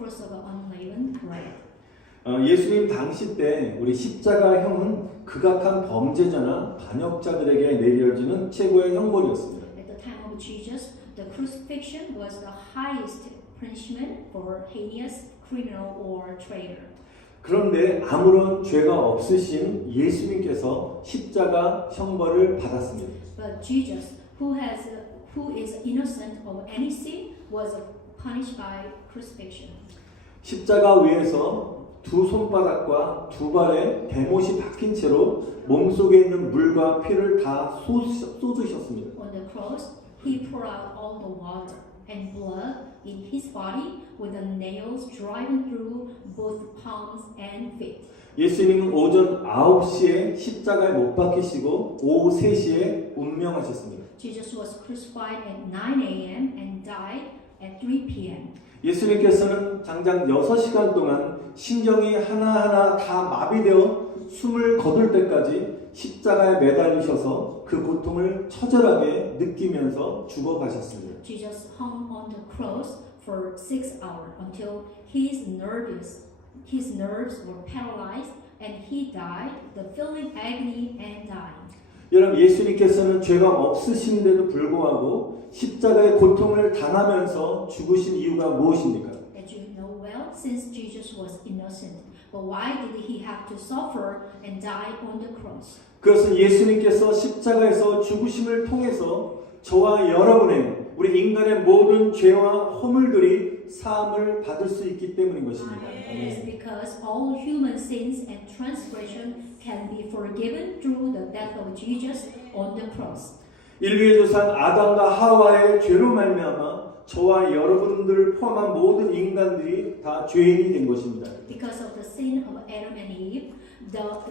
cross of unleavened bread. 예수님 당시 때 우리 십자가형은 극악한 범죄자나 반역자들에게 내려지는 최고의 형벌이었습니다. At the time of Jesus, the crucifixion was the highest punishment for heinous criminal or traitor. 그런데 아무런 죄가 없으신 예수님께서 십자가 형벌을 받았습니다. But Jesus, who is innocent of any sin, was punished by crucifixion. 십자가 위에서 두 손바닥과 두 발에 대못이 박힌 채로 몸속에 있는 물과 피를 다 쏟으셨습니다. On the cross, he poured out all the water and blood in his body with the nails driven through both palms and feet. 예수님은 오전 9시에 십자가에 못 박히시고 오후 3시에 운명하셨습니다. Jesus was crucified at 9 a.m. and died at 3 p.m. 예수님께서는 장장 6시간 동안 신경이 하나하나 다 마비되어 숨을 거둘 때까지 십자가에 매달리셔서 그 고통을 처절하게 느끼면서 죽어가셨습니다. Jesus hung on the cross for 6 hours until his nerves were paralyzed and he died, the feeling agony and dying. 여러분, 예수님께서는 죄가 없으신데도 불구하고 십자가의 고통을 당하면서 죽으신 이유가 무엇입니까? As you know well, since Jesus was innocent, but why did he have to suffer and die on the cross? 그것은 예수님께서 십자가에서 죽으심을 통해서 저와 여러분의 우리 인간의 모든 죄와 허물들이 사함을 받을 수 있기 때문인 것입니다. It is because all human sins and transgression can be forgiven through the death of Jesus on the cross. 인류의 조상 아담과 하와의 죄로 말미암아 저와 여러분들을 포함한 모든 인간들이 다 죄인이 된 것입니다. Because of the sin of Adam and Eve,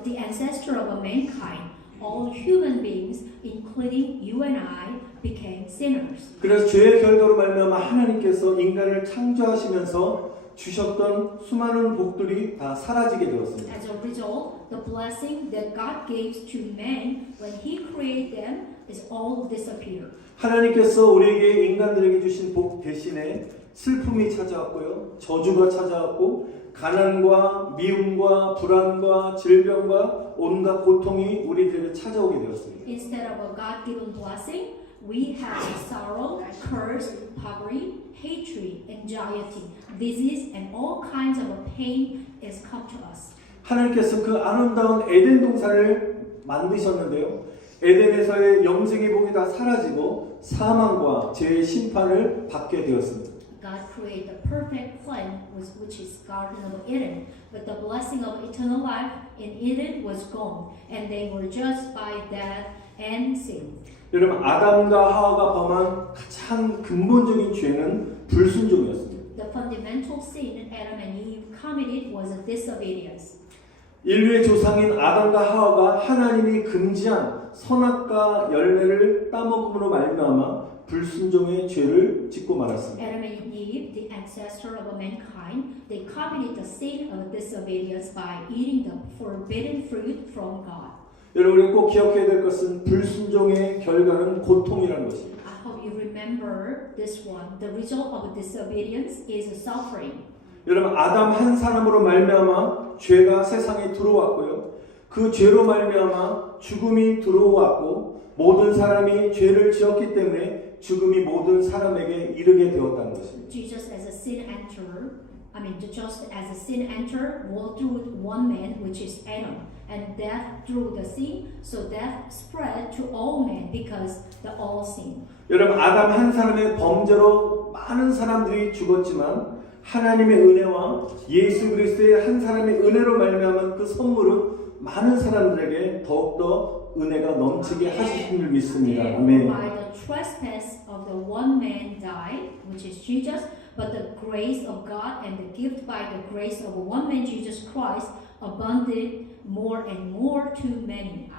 the ancestor of mankind, all human beings, including you and I, became sinners. 그래서 죄의 결과로 말미암아 하나님께서 인간을 창조하시면서 주셨던 수많은 복들이 다 사라지게 되었습니다. As a result, the blessing that God gave to man when He created them is all disappeared. 하나님께서 우리에게 인간들에게 주신 복 대신에 슬픔이 찾아왔고요, 저주가 찾아왔고, 가난과 미움과 불안과 질병과 온갖 고통이 우리들에게 찾아오게 되었습니다. Instead of a God-given blessing, we have sorrow, curse, poverty, hatred, anxiety, disease, and all kinds of pain has come to us. 하나님께서 그 아름다운 에덴 동산을 만드셨는데요. 에덴에서의 영생의 복이 다 사라지고 사망과 죄의 심판을 받게 되었습니다. God created the perfect plan, which is Garden of Eden, but the blessing of eternal life in Eden was gone, and they were judged by death and sin. 여러분, 아담과 하와가 범한 가장 근본적인 죄는 불순종이었습니다. The fundamental sin Adam and Eve committed was disobedience. 인류의 조상인 아담과 하와가 하나님이 금지한 선악과 열매를 따먹음으로 말미암아 불순종의 죄를 짓고 말았습니다. Adam and Eve, the ancestor of mankind, they committed the sin of disobedience by eating the forbidden fruit from God. 여러분, 우리가 꼭 기억해야 될 것은 불순종의 결과는 고통이라는 것입니다. I hope you remember this one. The result of disobedience is suffering. 여러분, 아담 한 사람으로 말미암아 죄가 세상에 들어왔고요. 그 죄로 말미암아 죽음이 들어왔고 모든 사람이 죄를 지었기 때문에 죽음이 모든 사람에게 이르게 되었다는 것입니다. Jesus as a sin just as a sin entered world through one man, which is Adam, and death through the sin, so death spread to all men because the all sin. 여러분, 아담 한 사람의 범죄로 많은 사람들이 죽었지만 하나님의 은혜와 예수 그리스도의 한 사람의 은혜로 말미암은 그 선물은 많은 사람들에게 더욱더 은혜가 넘치게 하실 줄 믿습니다. 아멘. By the trespass of the one man died, which is Jesus, but the grace of God and the gift by the grace of one man, Jesus Christ, abounded more and more to many.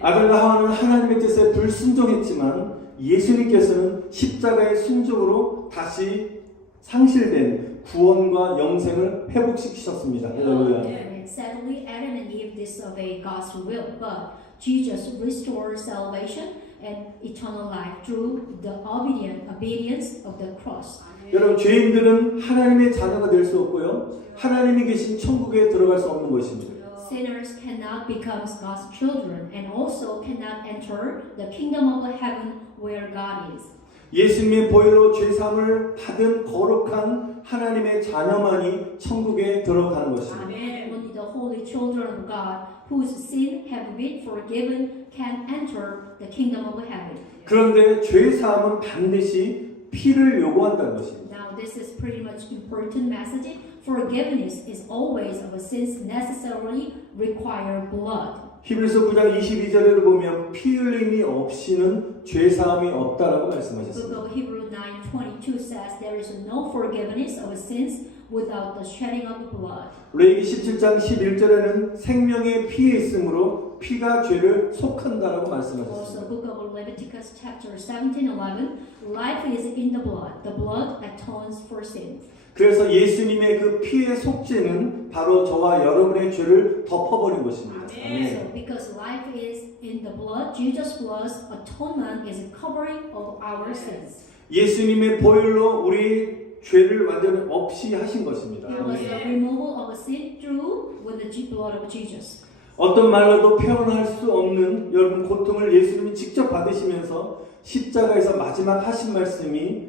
아담과 하와는 하나님의 뜻에 불순종했지만 예수님께서는 십자가의 순종으로 다시 상실된 구원과 영생을 회복시키셨습니다. 할렐루야. Sadly, Adam and Eve disobeyed God's will, but Jesus restored salvation and eternal life through the obedience of the cross. 여러분 죄인들은 하나님의 자녀가 될 수 없고요. 하나님이 계신 천국에 들어갈 수 없는 것입니다. Sinners cannot become God's children and also cannot enter the kingdom of heaven where God is. 예수님의 보혈로 죄사함을 받은 거룩한 하나님의 자녀만이 천국에 들어가는 것입니다. Amen. Only the holy children of God whose sin have been forgiven can enter the kingdom of heaven. 그런데 죄사함은 반드시 피를 요구한다는 것입니다. Now this is pretty much important message. Forgiveness is always of sins necessarily require blood. 히브리서 9장 22절을 보면 피 흘림이 없이는 죄사함이 없다라고 The 말씀하셨습니다. book of Hebrews 9:22 says there is no forgiveness of sins without the shedding of blood. 레위기 17장 11절에는 생명의 피에 있으므로 피가 죄를 속한다라고 Also, 말씀하셨습니다. book of Leviticus chapter 17:11, life is in the blood atones for sins. 그래서 예수님의 그 피의 속죄는 바로 저와 여러분의 죄를 덮어버린 것입니다. 아멘. So, because life is in the blood, Jesus' blood's atonement is a covering of our sins. 예수님의 보혈로 우리 죄를 완전히 없이 하신 것입니다. It was the removal of a sin through with the blood of Jesus. 어떤 말로도 표현할 수 없는 여러분 고통을 예수님이 직접 받으시면서 십자가에서 마지막 하신 말씀이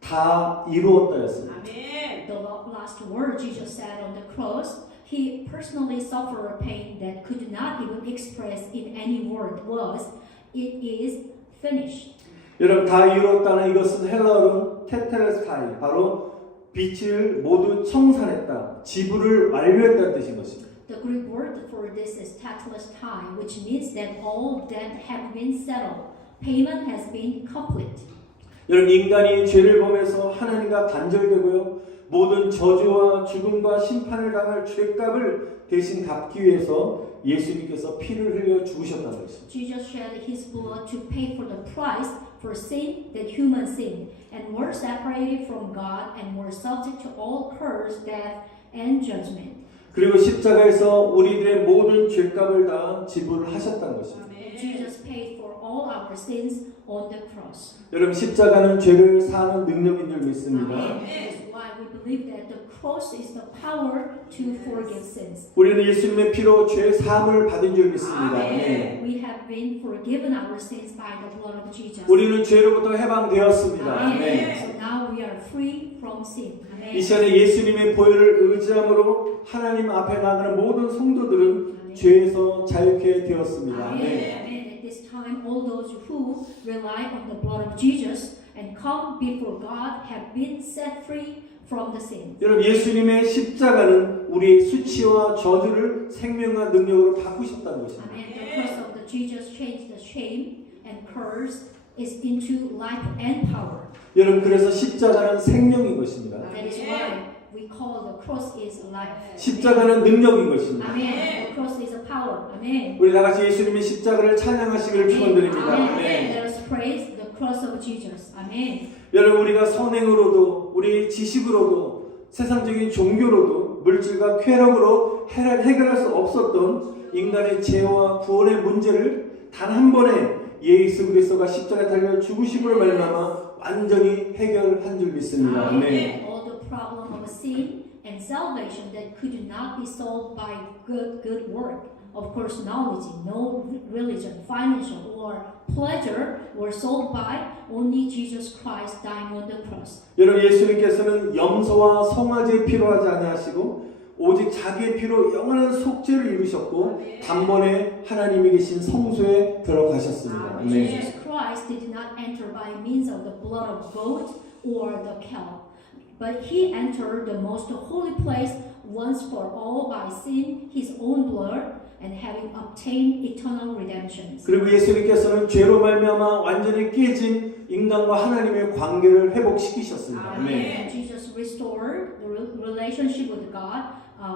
다 이루었다였습니다. The last word Jesus said on the cross, he personally suffered a pain that could not even express in any word was, it is finished. 여러분 다 이루었다는 이것은 헬라어로 테텔레스타이 바로 빛을 모두 청산했다, 지불을 완료했다는 뜻인 것입니다. The Greek word for this is tetelestai, which means that all debt have been settled. Payment has been complete. 여러분 인간이 죄를 범해서 하나님과 단절되고요. 모든 저주와 죽음과 심판을 당할 죄값을 대신 갚기 위해서 예수님께서 피를 흘려 죽으셨다는 것입니다. Jesus shed his blood to pay for the price for sin that human sinned, and were separated from God and were subject to all curse, death, and judgment. 그리고 십자가에서 우리들의 모든 죄값을 다 지불하셨다는 것입니다. Jesus paid for all our sins on the cross. 여러분 십자가는 죄를 사하는 능력인 줄 믿습니다. That's why we believe that the cross is the power to forgive sins. 우리는 예수님의 피로 죄 사함을 받은 줄 믿습니다. 네. We have been forgiven our sins by the blood of Jesus. 우리는 죄로부터 해방되었습니다. Amen. 네. So now we are free from sin. 이 Amen. 시간에 예수님의 보혈을 의지함으로 하나님 앞에 나가는 모든 성도들은 죄에서 자유케 되었습니다. Amen. 네. Amen. At this time, all those who rely on the blood of Jesus and come before God have been set free from the sin. 여러분 예수님의 십자가는 우리의 수치와 저주를 생명과 능력으로 바꾸셨다는 것입니다. Amen. The cross of the Jesus changed the shame and curse is into life and power. 여러분 그래서 십자가는 생명인 것입니다. That is why we call the cross is life. 십자가는 능력인 것입니다. Amen. The cross is a power. Amen. 우리 다 같이 예수님의 십자가를 찬양하시기를 축원드립니다. Amen. 네. Let us praise the cross of Jesus. Amen. 여러분 우리가 선행으로도 우리 지식으로도 세상적인 종교로도 물질과 쾌락으로 해결할 수 없었던 인간의 죄와 구원의 문제를 단 한 번에 예수 그리스도가 십자가에 달려 죽으심으로 말미암아 완전히 해결한 줄 믿습니다. 네. All the problem of sin and salvation that could not be solved by good work. Of course, knowledge, no religion, financial or pleasure were solved by only Jesus Christ dying on the cross. 여러분 예수님께서는 염소와 송아지의 피로 하지 아니하시고 오직 자기의 피로 영원한 속죄를 이루셨고 단번에 하나님이 계신 성소에 들어가셨습니다. 네. Jesus Christ did not enter by means of the blood of goat or the cow, but he entered the most holy place once for all by sin, his own blood, and having obtained eternal redemption. 그리고 예수님께서는 죄로 말미암아 완전히 깨진 인간과 하나님의 관계를 회복시키셨습니다. 네. And Jesus restored the relationship with God,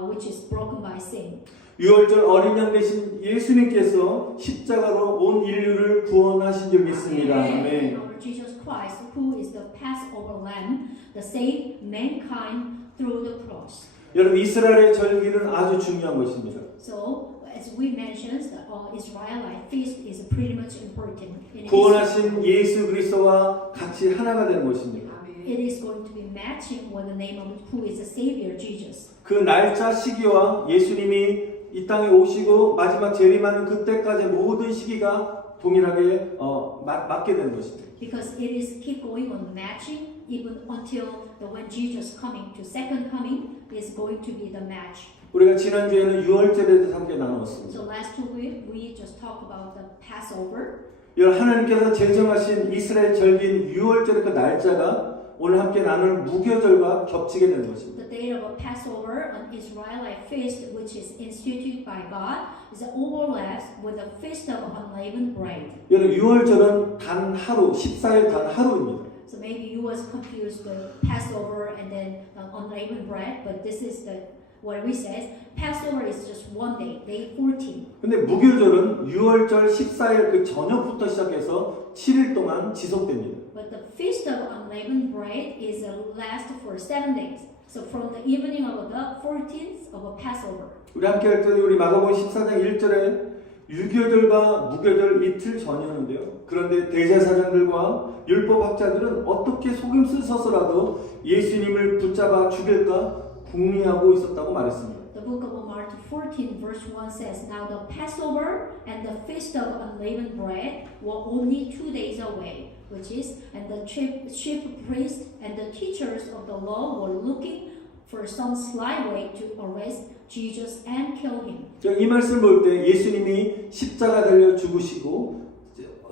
which is broken by sin. 유월절 어린 양 되신 예수님께서 십자가로 온 인류를 구원하신 줄 믿습니다. 네. Our Jesus Christ, who is the Passover Lamb, the saved mankind through the cross. 여러분 이스라엘의 절기는 아주 중요한 것입니다. So, as we mentioned, the Israelite feast is pretty much important. In 구원하신 예수 그리스도와 같이 하나가 되는 것입니다. it is going to be matching with the name of who is the Savior, Jesus. 그 날짜 시기와 예수님이 이 땅에 오시고 마지막 재림하는 그때까지 모든 시기가 동일하게 맞게 되는 것입니다. Because it is keep going on matching even until the when Jesus coming to second coming is going to be the match. 우리가 지난주에는 유월절에 대해서 함께 나누었습니다. So last week we just talked about the Passover. 하나님께서 제정하신 이스라엘 절기인 유월절의 그 날짜가 오늘 함께 나눌 무교절과 겹치게 되는 것입니다. The date of a Passover, an Israelite feast which is instituted by God, is overlaps with the feast of unleavened bread. 여러분 유월절은 단 하루, 14일 단 하루입니다. So maybe you was confused the Passover and then the unleavened bread, but this is the what we says. Passover is just one day, day 14. 근데 무교절은 유월절 14일 그 저녁부터 시작해서 7일 동안 지속됩니다. But the feast of unleavened bread is last for 7 days. So from the evening of the 14th of a Passover. 우리 함께 할 때 우리 마가복음 14장 1절에 유교절과 무교절 이틀 전이었는데요. 그런데 대제사장들과 율법학자들은 어떻게 속임수 써서라도 예수님을 붙잡아 죽일까 궁리하고 있었다고 말했습니다. The book of Mark 14 verse 1 says, Now the Passover and the feast of unleavened bread were only 2 days away, which is, and the chief priests and the teachers of the law were looking for some sly way to arrest Jesus and kill him. 이 말씀을 볼 때 예수님이 십자가 달려 죽으시고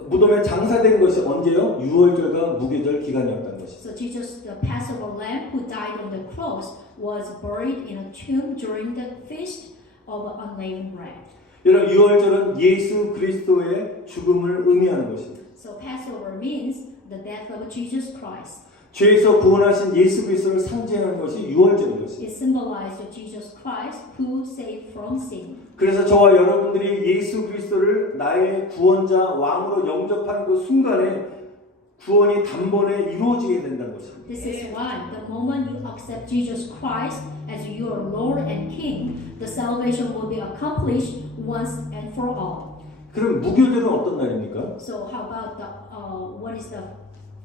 무덤에 장사된 것이 언제요? 유월절과 무교절 기간이었다는 것이죠. So Jesus, the Passover lamb who died on the cross, was buried in a tomb during the feast of unleavened bread. 여러분 유월절은 예수 그리스도의 죽음을 의미하는 것입니다. So Passover means the death of Jesus Christ. 죄에서 구원하신 예수 그리스도를 상징하는 것이 유월절인 것입니다. It symbolizes Jesus Christ who saved from sin. 그래서 저와 여러분들이 예수 그리스도를 나의 구원자 왕으로 영접하는 그 순간에 구원이 단번에 이루어지게 된다는 것입니다. This is why the moment you accept Jesus Christ as your Lord and King, the salvation will be accomplished once and for all. 그럼 무교절은 어떤 날입니까? So how about the what is the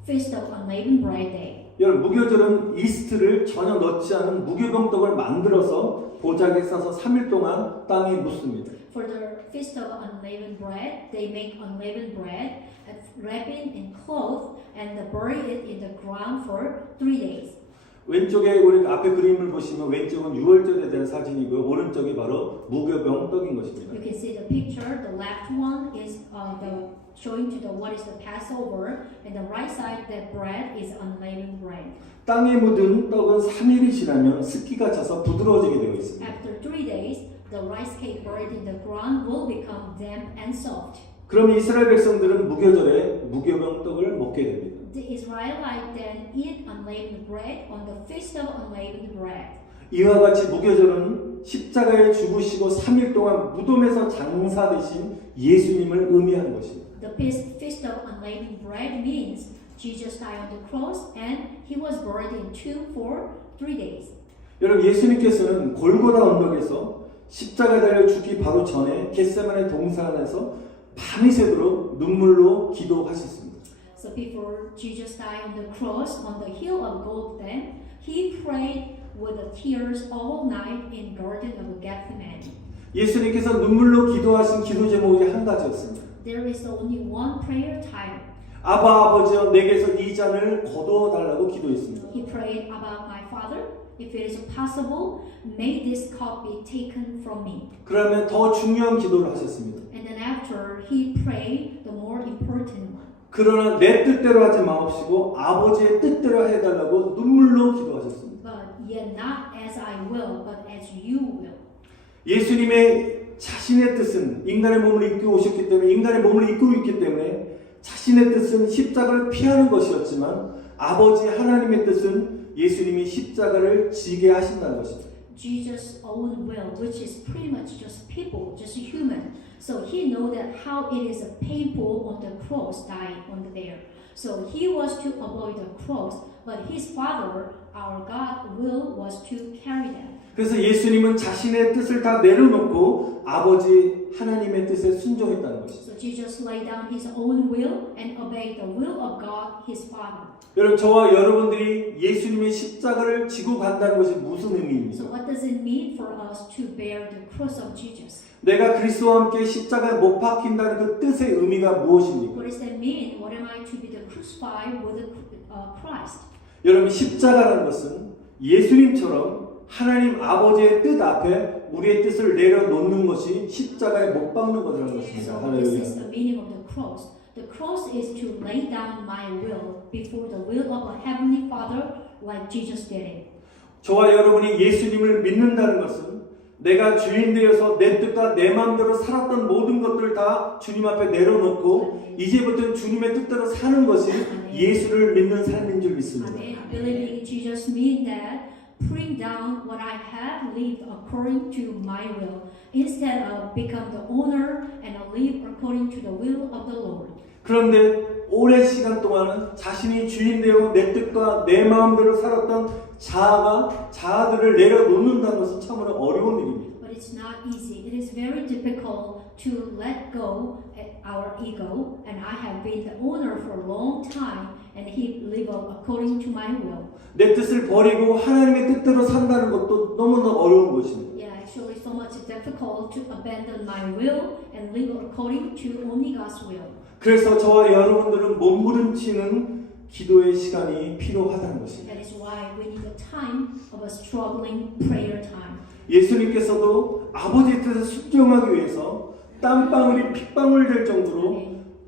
feast of unleavened bread day? 여러분 무교절은 이스트를 전혀 넣지 않은 무교병떡을 만들어서 보자기에 싸서 3일 동안 땅에 묻습니다. For the feast of unleavened bread, they make unleavened bread, wrap it in cloth, and bury it in the ground for 3 days. 왼쪽에 우리 앞에 그림을 보시면 왼쪽은 유월절에 대한 사진이고요. 오른쪽이 바로 무교병떡인 것입니다. You can see the picture. The left one is showing to the what is the Passover, and the right side the bread is unleavened bread. 땅에 묻은 떡은 3일이 지나면 습기가 차서 부드러워지게 되어 있습니다. After 3 days, the rice cake buried in the ground will become damp and soft. 그럼 이스라엘 백성들은 무교절에 무교병떡을 먹게 됩니다. The Israelites then eat unleavened bread on the feast of unleavened bread. 이와 같이 무교절은 십자가에 죽으시고 3일 동안 무덤에서 장사되신 예수님을 의미하는 것입니다. The feast of unleavened bread means Jesus died on the cross and he was buried in tomb for 3 days. 여러분 예수님께서는 골고다 언덕에서 십자가에 달려 죽기 바로 전에 겟세마네 동산에서 밤이 새도록 눈물로 기도하셨습니다. So before Jesus died on the cross on the hill of Golgotha, he prayed with the tears all night in Garden of Gethsemane. 예수님께서 눈물로 기도하신 기도 제목이 한 가지였습니다. There is only one prayer title. 아바 아버지여 내게서 이 잔을 거두어 달라고 기도했습니다. He prayed about my Father, if it is possible, may this cup be taken from me. 그러면 더 중요한 기도를 하셨습니다. And then after he prayed the more important one. 그러나 내 뜻대로 하지 마옵시고 아버지의 뜻대로 해달라고 눈물로 기도하셨습니다. But yet not as I will, but as you will. 예수님의 자신의 뜻은 인간의 몸을 입고 오셨기 때문에 인간의 몸을 입고 있기 때문에 자신의 뜻은 십자가를 피하는 것이었지만 아버지 하나님의 뜻은 예수님이 십자가를 지게 하신다는 것입니다. Jesus' own will, which is pretty much just people, just human. So he know that how it is painful on the cross, dying on there. So he was to avoid the cross, but his Father, our God, will was to carry that. 그래서 예수님은 자신의 뜻을 다 내려놓고 아버지 하나님의 뜻에 순종했다는 것입니다. So Jesus laid down his own will and obeyed the will of God, his Father. 여러분 저와 여러분들이 예수님의 십자가를 지고 간다는 것이 무슨 So 의미입니까? what does it mean for us to bear the cross of Jesus? 내가 그리스도와 함께 십자가에 못 박힌다는 그 뜻의 의미가 무엇입니까? What does that mean? What am I to be the crucified with Christ? 여러분 십자가라는 것은 예수님처럼 하나님 아버지의 뜻 앞에 우리의 뜻을 내려놓는 것이 십자가에 못 박는 것이라는 것입니다. So this is 할렐루야. the meaning of the cross. The cross is to lay down my will before the will of a heavenly Father, like Jesus did it. 저와 여러분이 예수님을 믿는다는 것은 내가 주인 되어서 내 뜻과 내 마음대로 살았던 모든 것들을 다 주님 앞에 내려놓고 이제부터 주님의 뜻대로 사는 것이 예수를 믿는 삶인 줄 믿습니다. Amen. Believing in Jesus means that putting down what I have lived according to my will, instead of become the owner and live according to the will of the Lord. 그런데 오랜 시간 동안은 자신이 주인 되어 내 뜻과 내 마음대로 살았던 자아들을 내려놓는다는 것은 참으로 어려운 일입니다. But it's not easy. It is very difficult to let go our ego, and I have been the owner for a long time, and he live according to my will. 내 뜻을 버리고 하나님의 뜻대로 산다는 것도 너무나 어려운 것입니다. Yeah, actually, so much difficult to abandon my will and live according to only God's will. 그래서 저와 여러분들은 몸부림치는 기도의 시간이 필요하다는 것입니다. That is why we need a time of a struggling prayer time. 예수님께서도 아버지의 뜻에 순종하기 위해서 땀방울이 핏방울 될 정도로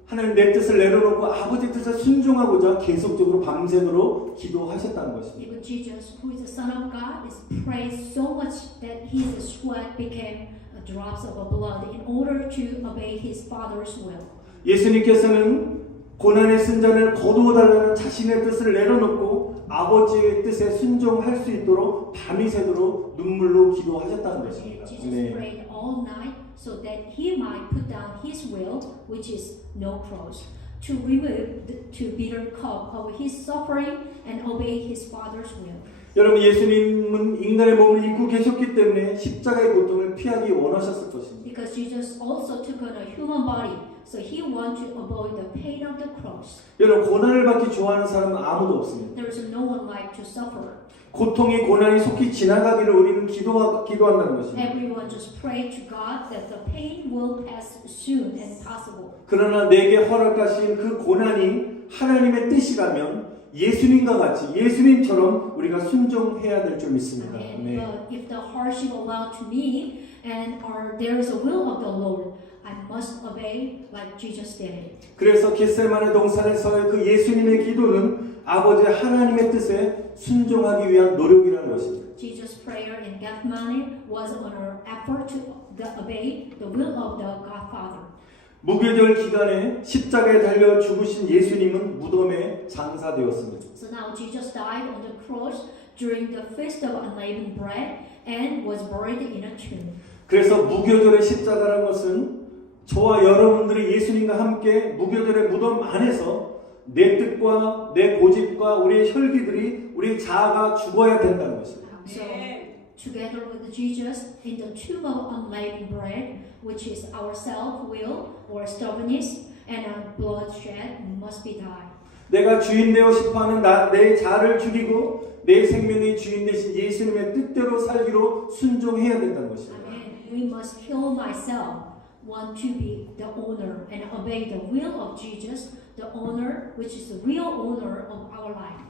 하나님 내 뜻을 내려놓고 아버지의 뜻에 순종하고자 계속적으로 밤새도록 기도하셨다는 것입니다. Even Jesus, who is the Son of God, is prayed so much that his sweat became drops of blood in order to obey his Father's will. 예수님께서는 고난의 순간을 거두어달라는 자신의 뜻을 내려놓고 아버지의 뜻에 순종할 수 있도록 밤이 새도록 눈물로 기도하셨다는 것입니다. Jesus prayed all night so that he might put down his will, which is no cross, to remove the bitter cup of his suffering and obey his Father's will. 여러분 예수님은 인간의 몸을 입고 계셨기 때문에 십자가의 고통을 피하기 원하셨을 것입니다. Because Jesus also took on a human body, so he wanted to avoid the pain of the cross. 여러분 고난을 받기 좋아하는 사람은 아무도 없습니다. There is no one like to suffer. 고통이 고난이 속히 지나가기를 우리는 기도한다는 것입니다. Everyone just pray to God that the pain will pass soon as possible. 그러나 내게 허락하신 그 고난이 하나님의 뜻이라면 예수님과 같이 예수님처럼 우리가 순종해야 될 줄 믿습니다. 네. But if the hardship allowed to me and there is a will of the Lord, I must obey like Jesus did it. 그래서 겟세마네 동산에서의 그 예수님의 기도는 아버지 하나님의 뜻에 순종하기 위한 노력이라는 것입니다. Jesus' prayer in Gethsemane was an effort to obey the will of the Godfather. 무교절 기간에 십자가에 달려 죽으신 예수님은 무덤에 장사되었습니다. So now Jesus died on the cross during the feast of unleavened bread and was buried in a tomb. 그래서 무교절의 십자가라는 것은 저와 여러분들이 예수님과 함께 무교절의 무덤 안에서 내 뜻과 내 고집과 우리의 혈기들이 우리의 자아가 죽어야 된다는 것입니다. So together with Jesus in the tomb of unleavened bread, which is our self-will or stubbornness and our bloodshed must be died. 내가 주인 되고 싶어하는 내 자아를 죽이고 내 생명의 주인 되신 예수님의 뜻대로 살기로 순종해야 된다는 것입니다. Amen. We must kill myself, want to be the owner and obey the will of Jesus, the owner which is the real owner of our life.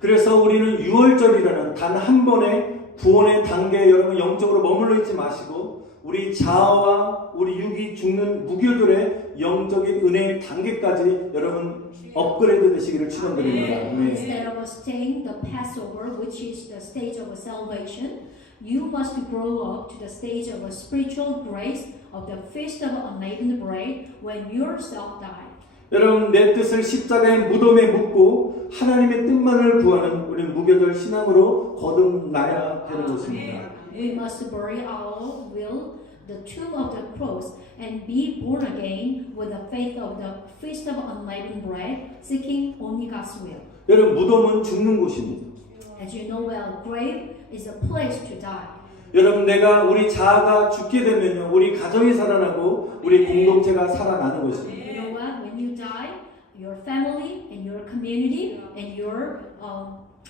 그래서 우리는 유월절이라는 단 한 번의 구원의 단계에 여러분 영적으로 머물러 있지 마시고 우리 자아와 우리 육이 죽는 무교절의 영적인 은혜의 단계까지 여러분 업그레이드 되시기를 축원드립니다. Instead of staying the Passover, which is the stage of salvation, you must grow up to the stage of a spiritual grace of the feast of unleavened bread when yourself died. 여러분 내 뜻을 십자가의 무덤에 묻고 하나님의 뜻만을 구하는 우리 무교절 신앙으로 거듭나야 되는 것입니다. We must bury our will, the tomb of the cross, and be born again with the faith of the feast of unleavened bread, seeking only God's will. 여러분 무덤은 죽는 곳입니다. As you know well, grave is a place to die. 여러분 내가 우리 자아가 죽게 되면요 우리 가정이 살아나고 우리 공동체가 살아나는 것입니다. You know what? When you die, your family and your community and your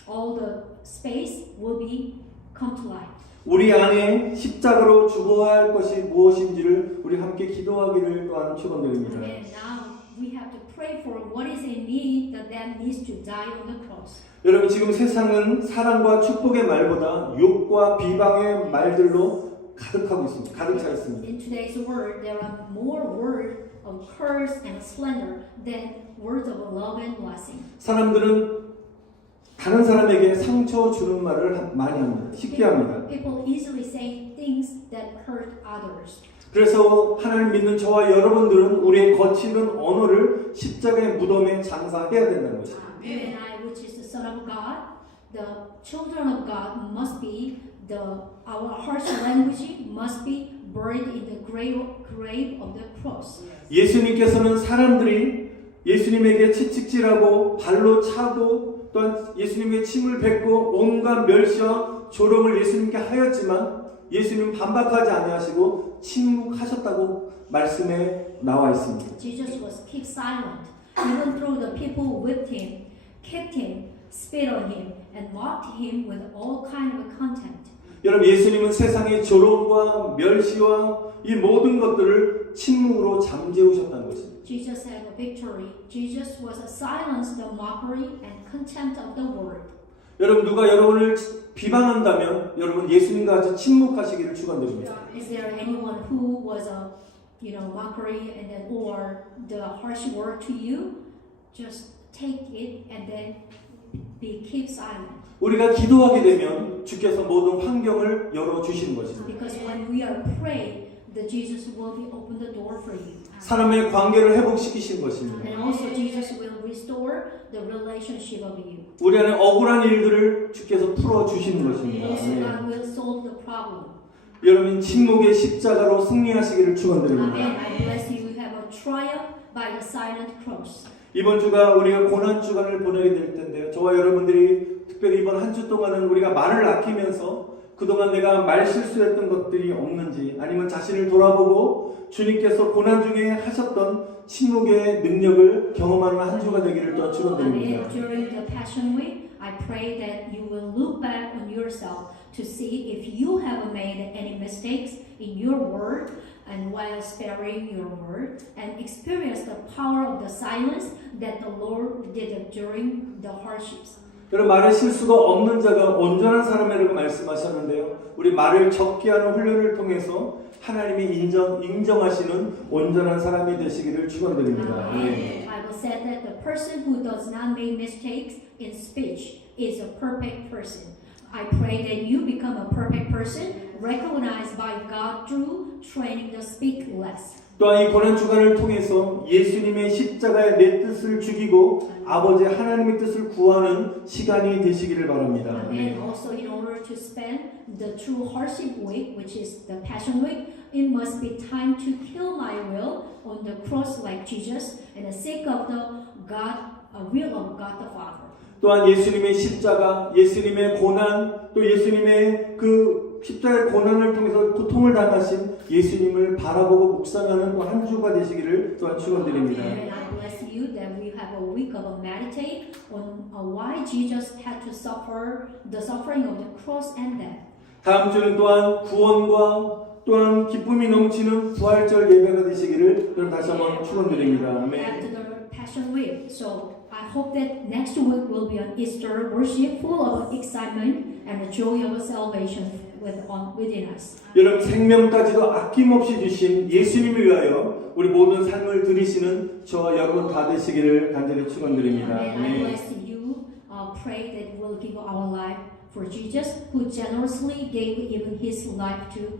all the space will be come to life. 우리 안에 십자가로 죽어야 할 것이 무엇인지를 우리 함께 기도하기를 또한 축원드립니다. And now we have to pray for what is in me that needs to die on the cross. 여러분 지금 세상은 사랑과 축복의 말보다 욕과 비방의 말들로 가득하고 있습니다. 가득 차 있습니다. In today's world, there are more words of curse and slander than words of love and blessing. 사람들은 다른 사람에게 상처 주는 말을 많이 합니다. 쉽게 합니다. People easily say things that hurt others. 그래서 하나님 믿는 저와 여러분들은 우리의 거칠은 언어를 십자가의 무덤에 장사해야 된다는 거죠. You and I, which is the Son of God, the children of God, must be our harsh language must be buried in the grave of the cross. 예수님께서는 사람들이 예수님에게 채찍질하고 발로 차고 또한 예수님의 침을 뱉고 온갖 멸시와 조롱을 예수님께 하였지만 예수님 반박하지 아니하시고 침묵하셨다고 말씀에 나와 있습니다. Jesus was kept silent, even though the people whipped him, kicked him, spit on him, and mocked him with all kind of contempt. 여러분 예수님은 세상의 조롱과 멸시와 이 모든 것들을 침묵으로 잠재우셨다는 것입니다. Jesus had a victory. Jesus was silenced the mockery and contempt of the world. 여러분 누가 여러분을 비방한다면 여러분 예수님과 같이 침묵하시기를 축원드립니다. Is there anyone who was a mockery and then or the harsh word to you? Just take it and then keep silent. 우리가 기도하게 되면 주께서 모든 환경을 열어 주시는 것입니다. Because when we are praying, the Jesus will be open the door for you. 사람의 관계를 회복시키시는 것입니다. And also Jesus will restore the relationship of you. 우리 안에 억울한 일들을 주께서 풀어 주시는 것입니다. Also 네. God will solve the problem. 여러분 침묵의 십자가로 승리하시기를 축원드립니다. Amen. I bless you. You have a triumph by the silent cross. 이번 주가 우리가 고난 주간을 보내게 될 텐데요. 저와 여러분들이 특별히 이번 한 주 동안은 우리가 말을 아끼면서 그동안 내가 말 실수했던 것들이 없는지 아니면 자신을 돌아보고 주님께서 고난 중에 하셨던 침묵의 능력을 경험하는 한 주가 되기를 또 축원드립니다. Amen. During the Passion Week, I pray that you will look back on yourself to see if you have made any mistakes in your word and while sparing your word and experience the power of the silence that the Lord did during the hardships. 여러분 말의 실수가 없는 자가 온전한 사람이라고 말씀하셨는데요. 우리 말을 적게 하는 훈련을 통해서 하나님이 인정하시는 온전한 사람이 되시기를 축원드립니다. The Bible said that the person who does not make mistakes in speech is a perfect person. I pray that you become a perfect person, recognized by God through training to speak less. 또한 이 고난 주간을 통해서 예수님의 십자가의 내 뜻을 죽이고 아버지 하나님의 뜻을 구하는 시간이 되시기를 바랍니다. And also in order to spend the true hardship week, which is the Passion Week, it must be time to kill my will on the cross like Jesus and seek of the will of God the Father. 또한 예수님의 십자가, 예수님의 고난, 또 예수님의 그 십자가의 고난을 통해서 고통을 당하신 예수님을 바라보고 묵상하는 또 한 주가 되시기를 또한 축원드립니다. And I bless you that we have a week of meditate on why Jesus had to suffer the suffering of the cross and death. 다음 주는 또한 구원과 또한 기쁨이 넘치는 부활절 예배가 되시기를 여러분 다시 한번 축원드립니다. 아멘. After the Passion Week, so I hope that next week will be an Easter worship full of excitement and the joy of salvation within us. 여러분 생명까지도 아낌없이 주신 예수님을 위하여 우리 모든 삶을 드리시는 저와 여러분 다 되시기를 간절히 축원드립니다. And I bless you. Pray that we'll give our life for Jesus, who generously gave even His life to